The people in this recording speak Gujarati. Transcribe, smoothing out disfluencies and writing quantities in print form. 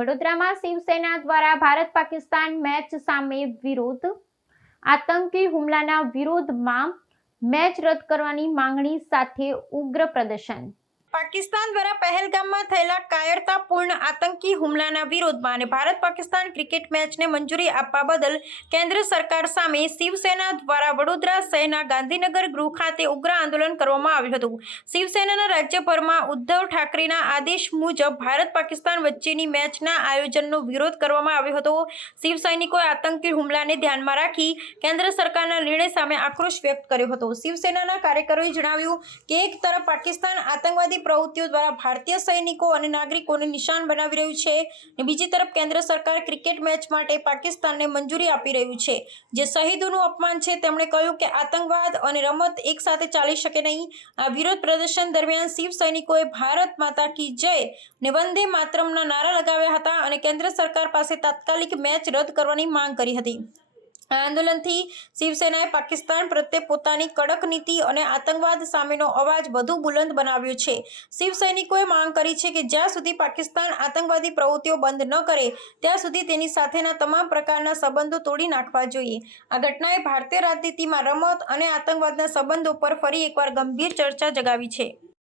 વડોદરામાં શિવસેના દ્વારા ભારત પાકિસ્તાન મેચ સામે વિરોધ આતંકી હુમલાના વિરોધમાં મેચ રદ કરવાની માંગણી સાથે ઉગ્ર પ્રદર્શન। પાકિસ્તાન દ્વારા પહેલગામમાં થયેલા કાયરતાપૂર્ણ આતંકી હુમલાના વિરોધમાં અને ભારત પાકિસ્તાન ક્રિકેટ મેચને મંજૂરી આપવા બદલ કેન્દ્ર સરકાર સામે શિવસેના દ્વારા વડોદરા શહેરના ગાંધીનગર ગૃહ ખાતે ઉગ્ર આંદોલન કરવામાં આવ્યું હતું। શિવસેનાના રાજ્યભરમાં ઉદ્ધવ ઠાકરેના આદેશ મુજબ ભારત પાકિસ્તાન વચ્ચેની મેચના આયોજનનો વિરોધ કરવામાં આવ્યો હતો। શિવસૈનિકોએ આતંકી હુમલાને ધ્યાનમાં રાખી કેન્દ્ર સરકારના નિર્ણય સામે આક્રોશ વ્યક્ત કર્યો હતો। શિવસેનાના કાર્યકરોએ જણાવ્યું કે એક તરફ પાકિસ્તાન આતંકવાદી પ્રવૃત્તિઓ દ્વારા ભારતીય સૈનિકો અને નાગરિકોને નિશાન બનાવી રહ્યું છે અને બીજી તરફ કેન્દ્ર સરકાર ક્રિકેટ મેચ માટે પાકિસ્તાનને મંજૂરી આપી રહ્યું છે, જે શહીદોનું અપમાન છે। તેમણે કહ્યું કે આતંકવાદ અને રમત એક સાથે ચાલી શકે નહીં। આ વિરોધ પ્રદર્શન દરમિયાન શિવ સૈનિકોએ ભારત માતા કી જય અને વંદે માતરમના નારા લગાવ્યા હતા અને કેન્દ્ર સરકાર પાસે તાત્કાલિક મેચ રદ કરવાની માંગ કરી હતી। આ આંદોલનથી શિવસેનાએ પાકિસ્તાન પ્રત્યે પોતાની કડક નીતિ અને આતંકવાદ સામેનો અવાજ વધુ બુલંદ બનાવ્યો છે। શિવ સૈનિકોએ માંગ કરી છે કે જ્યાં સુધી પાકિસ્તાન આતંકવાદી પ્રવૃત્તિઓ બંધ ન કરે ત્યાં સુધી તેની સાથેના તમામ પ્રકારના સંબંધો તોડી નાખવા જોઈએ। આ ઘટનાએ ભારતીય રાજનીતિમાં રમત અને આતંકવાદના સંબંધો પર ફરી એકવાર ગંભીર ચર્ચા જગાવી છે।